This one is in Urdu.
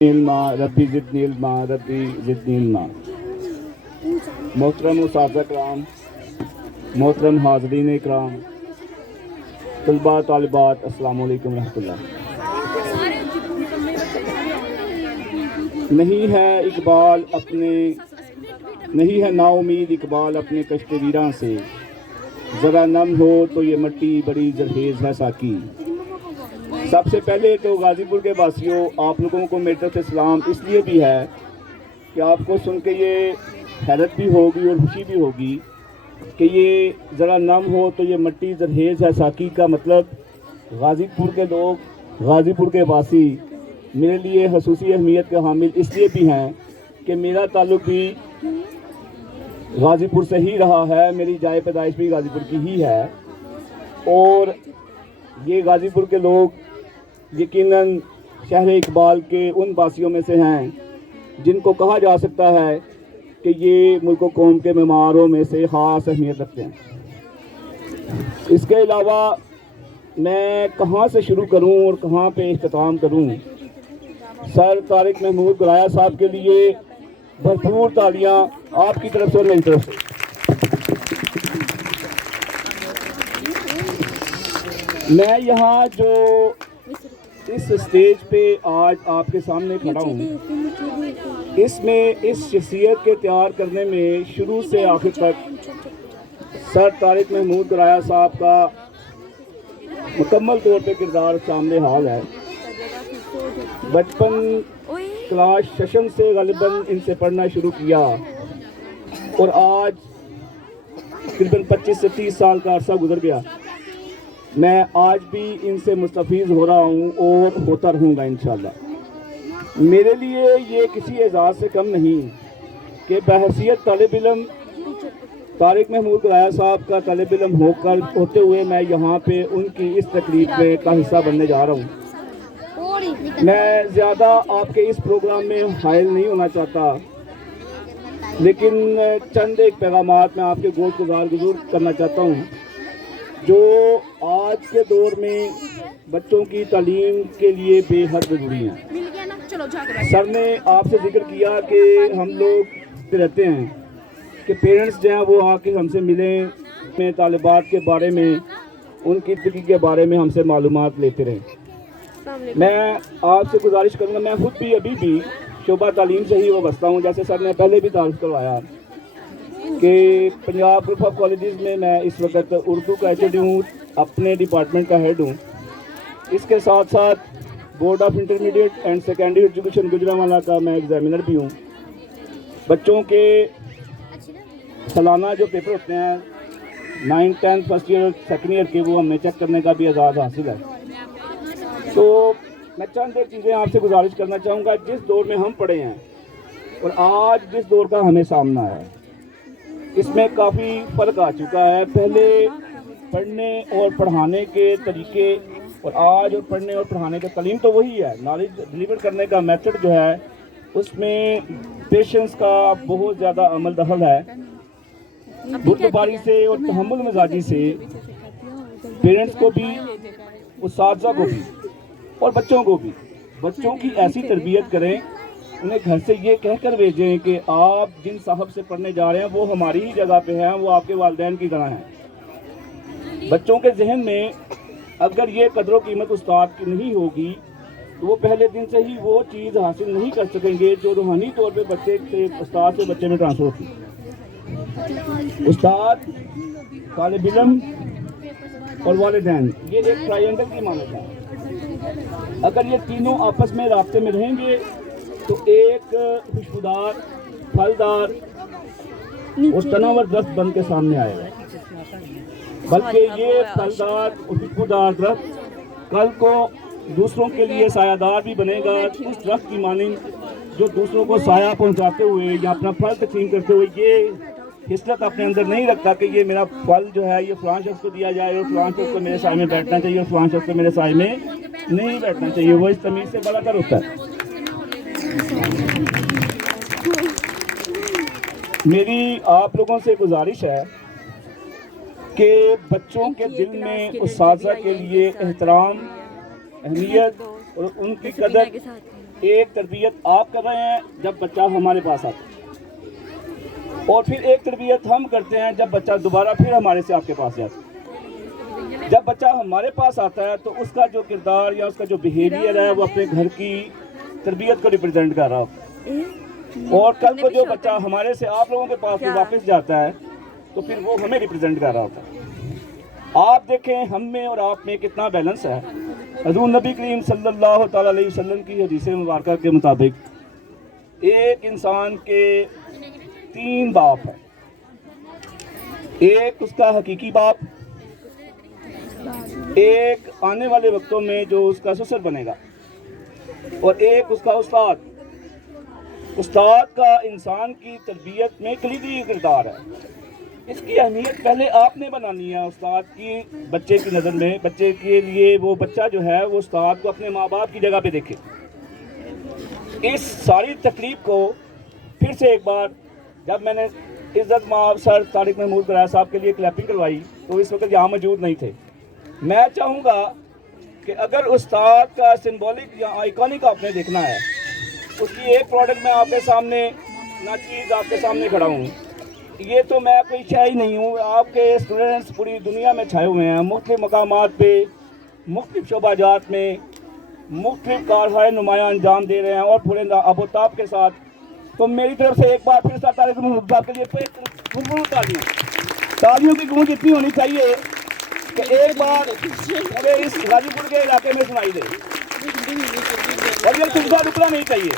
علما ربی زدنی علما ربی زدنی علما۔ محترم اساتذہ کرام، محترم حاضرین اکرام، طلباء طالبات، السلام علیکم ورحمۃ اللہ۔ نہیں ہے نا امید اقبال اپنے کشت ویراں سے، ذرا نم ہو تو یہ مٹی بڑی زرخیز ہے ساکی۔ سب سے پہلے تو غازی پور کے واسیوں، آپ لوگوں کو میری طرف سے سلام اس لیے بھی ہے کہ آپ کو سن کے یہ حیرت بھی ہوگی اور خوشی بھی ہوگی کہ یہ ذرا نم ہو تو یہ مٹی زرخیز ہے ساکی کا مطلب غازی پور کے لوگ، غازی پور کے واسی میرے لیے خصوصی اہمیت کے حامل اس لیے بھی ہیں کہ میرا تعلق بھی غازی پور سے ہی رہا ہے، میری جائے پیدائش بھی غازی پور کی ہی ہے، اور یہ غازی پور کے لوگ یقیناً شہر اقبال کے ان باسیوں میں سے ہیں جن کو کہا جا سکتا ہے کہ یہ ملک و قوم کے معماروں میں سے خاص اہمیت رکھتے ہیں۔ اس کے علاوہ میں کہاں سے شروع کروں اور کہاں پہ اختتام کروں؟ سر طارق محمود گرایا صاحب کے لیے بھرپور تالیاں آپ کی طرف سے اور میری طرف سے۔ میں یہاں جو اس اسٹیج پہ آج آپ کے سامنے کھڑا ہوں، اس میں اس شخصیت کے تیار کرنے میں شروع سے آخر تک سر طارق محمود گرایا صاحب کا مکمل طور پہ کردار شامل حال ہے۔ بچپن کلاس سیشن سے غالباً ان سے پڑھنا شروع کیا اور آج تقریباً 25 سے 30 سال کا عرصہ گزر گیا۔ میں آج بھی ان سے مستفیض ہو رہا ہوں اور ہوتا رہوں گا انشاءاللہ۔ میرے لیے یہ کسی اعزاز سے کم نہیں کہ بحیثیت طالب علم طارق محمود گرایا صاحب کا طالب علم ہوتے ہوئے میں یہاں پہ ان کی اس تقریب کا حصہ بننے جا رہا ہوں۔ میں زیادہ آپ کے اس پروگرام میں حائل نہیں ہونا چاہتا، لیکن چند ایک پیغامات میں آپ کے گوش گزار ضرور کرنا چاہتا ہوں جو آج کے دور میں بچوں کی تعلیم کے لیے بے حد ضروری ہیں۔ سر نے آپ سے ذکر کیا کہ ہم لوگ رہتے ہیں کہ پیرنٹس جو ہیں وہ آ کے ہم سے ملیں، میں طالبات کے بارے میں، ان کی زندگی کے بارے میں ہم سے معلومات لیتے رہیں۔ میں آپ سے گزارش کروں گا، میں خود بھی ابھی بھی شعبہ تعلیم سے ہی وابستہ ہوں، جیسے سر نے پہلے بھی تعارف کروایا کہ پنجاب گروپ آف کالجز میں میں اس وقت اردو کا ایچ او ڈی ہوں، اپنے ڈپارٹمنٹ کا ہیڈ ہوں۔ اس کے ساتھ ساتھ board of intermediate and secondary education Gujranwala کا میں ایگزامینر بھی ہوں۔ بچوں کے سالانہ جو پیپر ہوتے ہیں 9th 10th فرسٹ ایئر اور سیکنڈ ایئر کے، وہ ہمیں چیک کرنے کا بھی اعزاز حاصل ہے۔ تو میں چند ایک چیزیں آپ سے گزارش کرنا چاہوں گا۔ جس دور میں ہم پڑھے ہیں اور آج جس دور کا ہمیں سامنا ہے، اس میں کافی فرق آ چکا ہے۔ پہلے پڑھنے اور پڑھانے کے طریقے اور آج اور پڑھنے اور پڑھانے کے تعلیم تو وہی ہے، نالج ڈلیور کرنے کا میتھڈ جو ہے اس میں پیشنس کا بہت زیادہ عمل دخل ہے۔ بردباری سے اور تحمل مزاجی سے پیرنٹس کو بھی، اساتذہ کو بھی اور بچوں کو بھی، بچوں کی ایسی تربیت کریں، انہیں گھر سے یہ کہہ کر بھیجیں کہ آپ جن صاحب سے پڑھنے جا رہے ہیں وہ ہماری ہی جگہ پہ ہیں، وہ آپ کے والدین کی طرح ہیں۔ بچوں کے ذہن میں اگر یہ قدر و قیمت استاد کی نہیں ہوگی تو وہ پہلے دن سے ہی وہ چیز حاصل نہیں کر سکیں گے جو روحانی طور پہ بچے سے، استاد سے بچے میں ٹرانسفر ہوتی ہے۔ استاد، طالب علم اور والدین، یہ ایک ٹرائنگل کی مانند ہے۔ اگر یہ تینوں آپس میں رابطے میں رہیں گے تو ایک خوشبودار، پھلدار اور تناور درخت بن کے سامنے آئے گا، بلکہ یہ پھلدار اور خوشبودار درخت کل کو دوسروں کے لیے سایہ دار بھی بنے گا، اس درخت کی مانند جو دوسروں کو سایہ پہنچاتے ہوئے یا اپنا پھل تقسیم کرتے ہوئے یہ خصلت اپنے اندر نہیں رکھتا کہ یہ میرا پھل جو ہے یہ فلاں شخص کو دیا جائے اور فلاں شخص کو میرے سائے میں بیٹھنا چاہیے اور فلاں شخص کو میرے سائے میں نہیں بیٹھنا چاہیے، وہ اس تمیز سے بلا کر ہوتا ہے۔ میری آپ لوگوں سے گزارش ہے کہ بچوں کے دل میں اساتذہ کے لیے احترام، اہمیت اور ان کی قدر ایک تربیت آپ کر رہے ہیں جب بچہ ہمارے پاس آتا ہے، اور پھر ایک تربیت ہم کرتے ہیں جب بچہ دوبارہ پھر ہمارے سے آپ کے پاس جاتا ہے۔ جب بچہ ہمارے پاس آتا ہے تو اس کا جو کردار یا اس کا جو بیہیویئر ہے وہ اپنے گھر کی تربیت کو ریپرزینٹ کر رہا ہوتا ہے، اور کل کو جو بچہ ہمارے سے آپ لوگوں کے پاس واپس جاتا ہے تو پھر وہ ہمیں ریپرزینٹ کر رہا ہوتا ہے۔ آپ دیکھیں ہم میں اور آپ میں کتنا بیلنس ہے۔ حضور نبی کریم صلی اللہ تعالیٰ علیہ وسلم کی حدیث مبارکہ کے مطابق ایک انسان کے 3 باپ ہیں، ایک اس کا حقیقی باپ، ایک آنے والے وقتوں میں جو اس کا سسر بنے گا، اور ایک اس کا استاد۔ استاد کا انسان کی تربیت میں کلیدی کردار ہے۔ اس کی اہمیت پہلے آپ نے بنانی ہے استاد کی بچے کی نظر میں۔ بچے کے لیے وہ بچہ جو ہے وہ استاد کو اپنے ماں باپ کی جگہ پہ دیکھے۔ اس ساری تقریب کو پھر سے ایک بار جب میں نے عزت مآب سر طارق محمود قرائے صاحب کے لیے کلیپنگ کروائی تو اس وقت یہاں موجود نہیں تھے۔ میں چاہوں گا کہ اگر استاد کا سمبولک یا آئیکونک آپ نے دیکھنا ہے، اس کی ایک پروڈکٹ میں آپ کے سامنے ناچیز آپ کے سامنے کھڑا ہوں۔ یہ تو میں کوئی شے ہی نہیں ہوں، آپ کے اسٹوڈنٹس پوری دنیا میں چھائے ہوئے ہیں، مختلف مقامات پہ، مختلف شعبہ جات میں مختلف کارہائے نمایاں انجام دے رہے ہیں اور پورے آبوتاب کے ساتھ۔ تو میری طرف سے ایک بار پھر سر طارق محمود صاحب کے لیے تالیوں کی گونج اتنی ہونی چاہیے کہ ایک بار مجھے اس غازی پور کے علاقے میں سنائی دے، اور یہ سلسلہ رکنا نہیں چاہیے۔